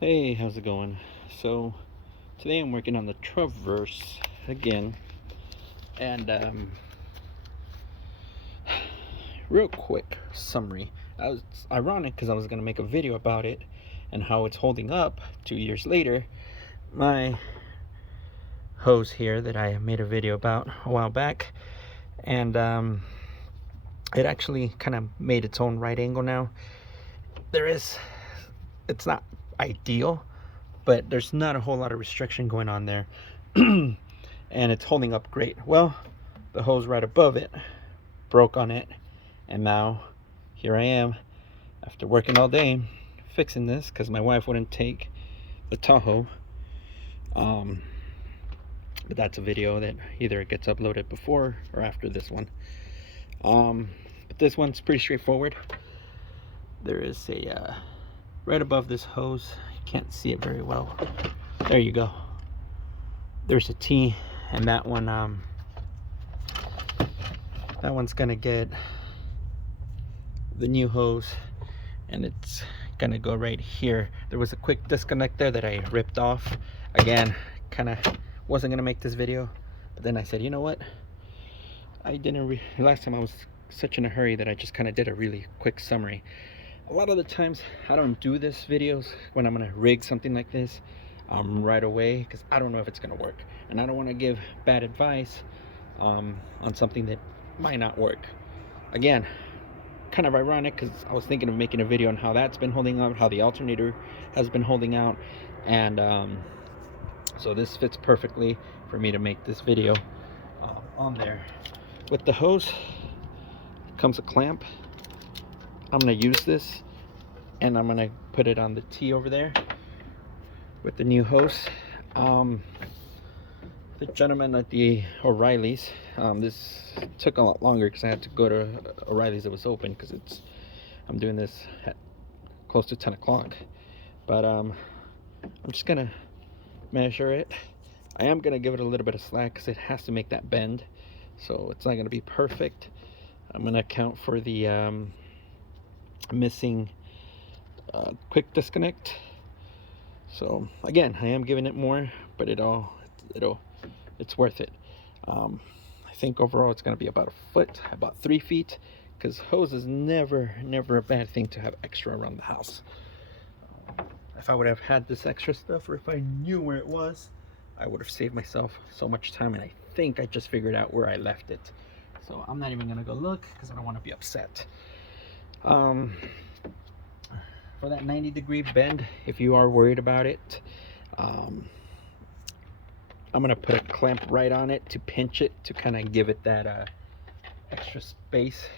Hey, how's it going? So today I'm working on the Traverse again, and real quick summary. I was ironic because I was gonna make a video about it and how it's holding up 2 years later. My hose here that I made a video about a while back, and it actually kind of made its own right angle now. It's not ideal, but there's not a whole lot of restriction going on there. And it's holding up great. Well, the hose right above it broke on it, and now here I am after working all day fixing this because my wife wouldn't take the Tahoe. But that's a video that either it gets uploaded before or after this one. But this one's pretty straightforward. There is a right above this hose, you can't see it very well, there you go, there's a T, and that one's gonna get the new hose, and it's gonna go right here. There was a quick disconnect there that I ripped off. Again, kind of wasn't gonna make this video, but then I said, you know what, I didn't last time I was such in a hurry that I just kind of did a really quick summary. A lot of the times I don't do this videos when I'm gonna rig something like this right away, because I don't know if it's gonna work, and I don't want to give bad advice on something that might not work. Again, kind of ironic because I was thinking of making a video on how that's been holding out, how the alternator has been holding out, and so this fits perfectly for me to make this video on there. With the hose comes a clamp. I'm gonna use this, and I'm gonna put it on the T over there with the new hose. The gentleman at the O'Reilly's, this took a lot longer because I had to go to O'Reilly's that was open, because I'm doing this at close to 10 o'clock. But I'm just gonna measure it. I am gonna give it a little bit of slack because it has to make that bend, so it's not gonna be perfect. I'm gonna account for the missing quick disconnect. So again, I am giving it more, but it's worth it. I think overall it's going to be about a foot, about 3 feet, because hose is never a bad thing to have extra around the house. If I would have had this extra stuff, or if I knew where it was, I would have saved myself so much time, and I think I just figured out where I left it. So I'm not even going to go look because I don't want to be upset. For that 90-degree bend, if you are worried about it, I'm gonna put a clamp right on it to pinch it, to kind of give it that extra space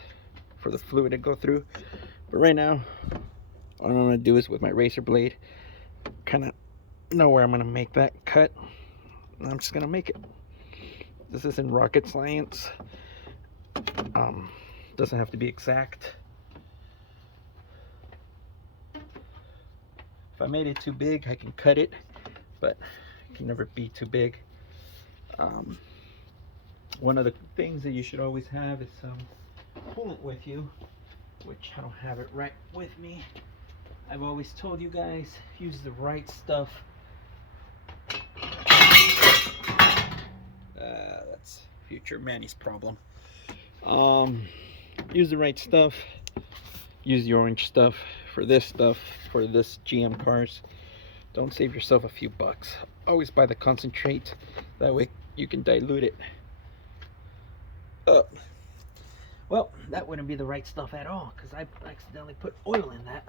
for the fluid to go through. But right now, all I'm gonna do is with my razor blade kind of know where I'm gonna make that cut, and I'm just gonna make it. This isn't rocket science. Doesn't have to be exact. If I made it too big, I can cut it, but it can never be too big. One of the things that you should always have is some coolant with you, which I don't have it right with me. I've always told you guys, use the right stuff. That's future Manny's problem. Use the right stuff. Use the orange stuff, for this GM cars. Don't save yourself a few bucks. Always buy the concentrate, that way you can dilute it. Well, that wouldn't be the right stuff at all, because I accidentally put oil in that.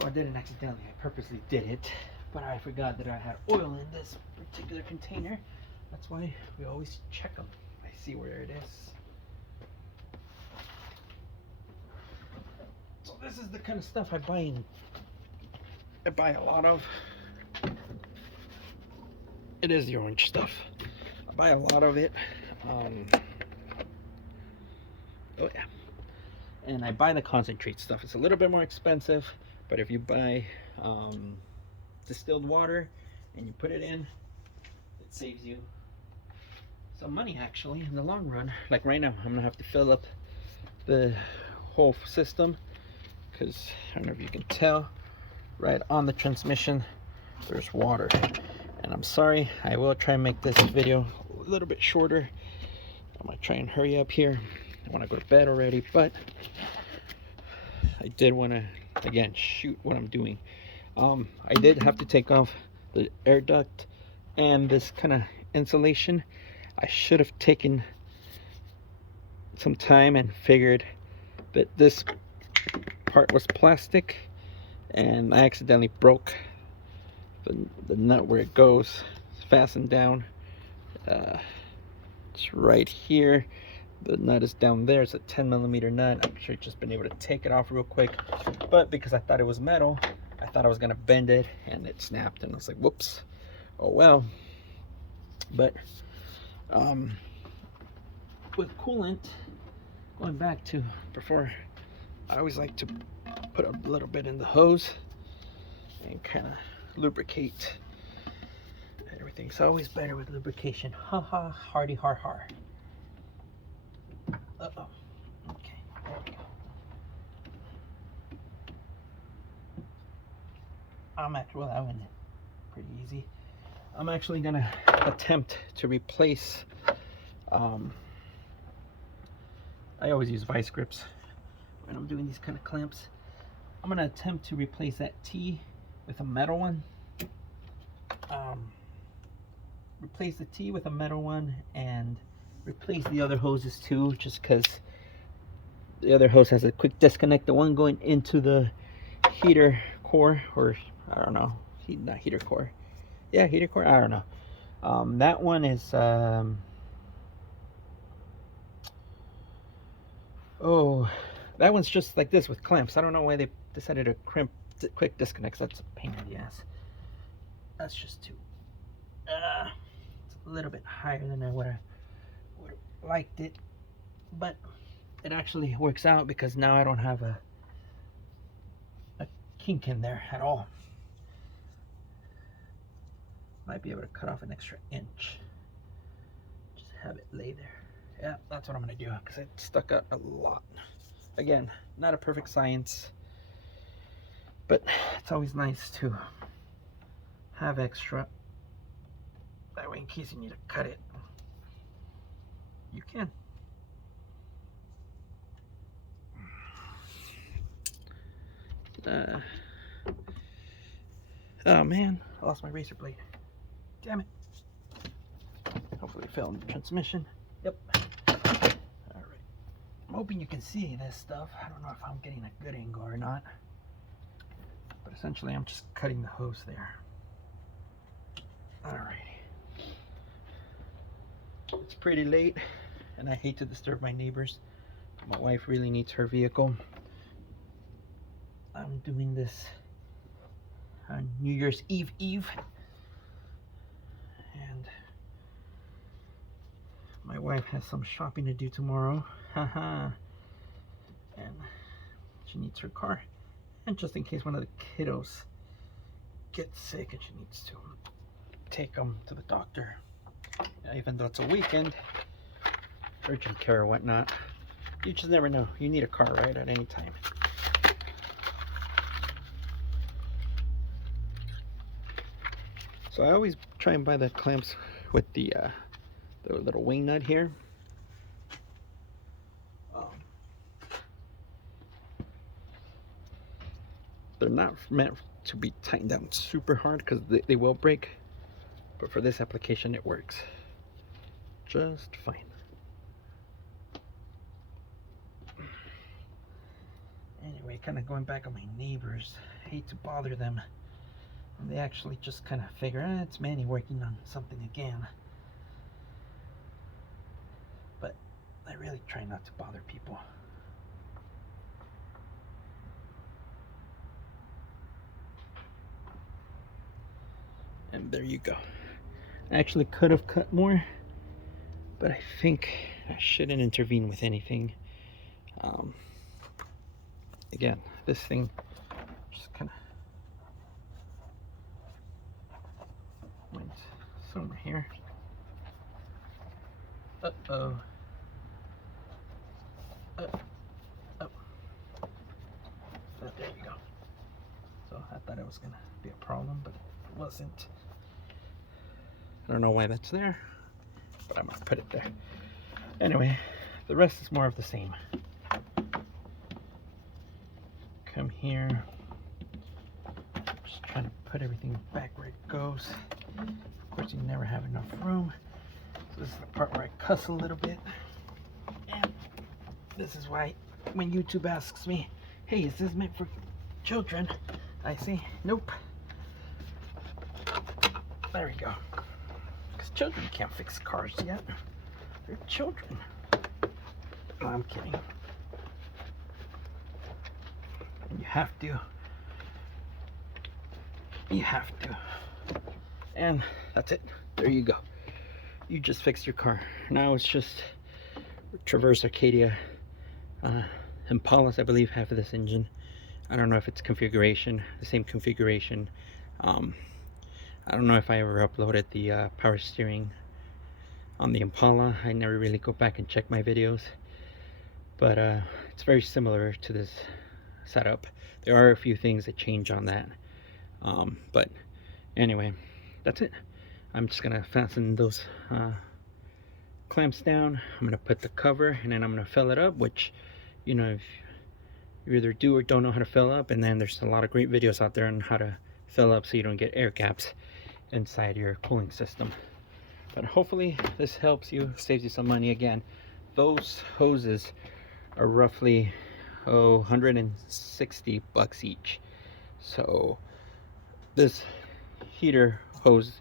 Well, I didn't accidentally, I purposely did it, but I forgot that I had oil in this particular container. That's why we always check them. I see where it is. So this is the kind of stuff I buy a lot of. It is the orange stuff. I buy a lot of it. Oh yeah. And I buy the concentrate stuff. It's a little bit more expensive, but if you buy distilled water and you put it in, it saves you some money actually in the long run. Like right now, I'm gonna have to fill up the whole system, because I don't know if you can tell, right on the transmission, there's water. And I'm sorry, I will try and make this video a little bit shorter. I'm gonna try and hurry up here. I want to go to bed already, but I did want to again shoot what I'm doing. I did have to take off the air duct and this kind of insulation. I should have taken some time and figured that this part was plastic, and I accidentally broke the nut where it goes. It's fastened down. It's right here. The nut is down there. It's a 10mm nut. I'm sure I've just been able to take it off real quick, but because I thought it was metal, I thought I was gonna bend it, and it snapped, and I was like, whoops, oh well. But with coolant, going back to before, I always like to put a little bit in the hose and kind of lubricate everything. It's always better with lubrication. Ha ha, hardy har har. Uh-oh. Okay, there we go. Well, that went pretty easy. I'm actually gonna attempt to replace, I always use vice grips when I'm doing these kind of clamps. I'm gonna attempt to replace that T with a metal one. Replace the T with a metal one and replace the other hoses too, just because the other hose has a quick disconnect. The one going into the heater core, or I don't know, not heater core. Yeah, heater core, I don't know. That one is, oh, that one's just like this with clamps. I don't know why they decided to crimp quick disconnects. That's a pain in the ass. That's just too, it's a little bit higher than I would have liked it, but it actually works out because now I don't have a kink in there at all. Might be able to cut off an extra inch. Just have it lay there. Yeah, that's what I'm gonna do because it stuck out a lot. Again, not a perfect science, but it's always nice to have extra. That way, in case you need to cut it, you can. Oh man, I lost my razor blade. Damn it. Hopefully it fell in the transmission. Yep. Alright. I'm hoping you can see this stuff. I don't know if I'm getting a good angle or not. But essentially I'm just cutting the hose there. Alrighty. It's pretty late and I hate to disturb my neighbors. My wife really needs her vehicle. I'm doing this on New Year's Eve. And my wife has some shopping to do tomorrow. Haha. And she needs her car. And just in case one of the kiddos gets sick and she needs to take them to the doctor. Even though it's a weekend, urgent care or whatnot, you just never know. You need a car, right, at any time. So I always try and buy the clamps with the little wing nut here. They're not meant to be tightened down super hard because they will break, but for this application it works just fine. Anyway, kind of going back on my neighbors, I hate to bother them, and they actually just kind of figure, it's Manny working on something again. But I really try not to bother people. And there you go. I actually could have cut more, but I think I shouldn't intervene with anything. Again, this thing just kind of went somewhere here. Uh-oh. Oh. There you go. So I thought thought it was gonna be a problem, but it wasn't. I don't know why that's there, but I'm gonna put it there. Anyway, the rest is more of the same. Come here. Just trying to put everything back where it goes. Of course, you never have enough room. So this is the part where I cuss a little bit. And this is why when YouTube asks me, hey, is this meant for children? I say, nope. There we go. Because children can't fix cars yet. They're children. No, I'm kidding. And you have to. You have to. And that's it. There you go. You just fixed your car. Now it's just Traverse Arcadia. Impalas, I believe, have this engine. I don't know if it's configuration, the same configuration. I don't know if I ever uploaded the power steering on the Impala. I never really go back and check my videos, but it's very similar to this setup. There are a few things that change on that, but anyway, that's it. I'm just gonna fasten those clamps down. I'm gonna put the cover, and then I'm gonna fill it up, which, you know, if you either do or don't know how to fill up, and then there's a lot of great videos out there on how to fill up so you don't get air gaps inside your cooling system. But hopefully this helps you, saves you some money. Again, those hoses are roughly 160 bucks each. So this heater hose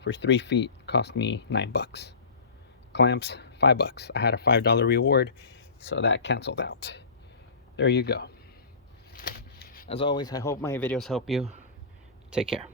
for 3 feet cost me 9 bucks. Clamps, 5 bucks. I had a $5 reward, so that canceled out. There you go. As always, I hope my videos help you. Take care.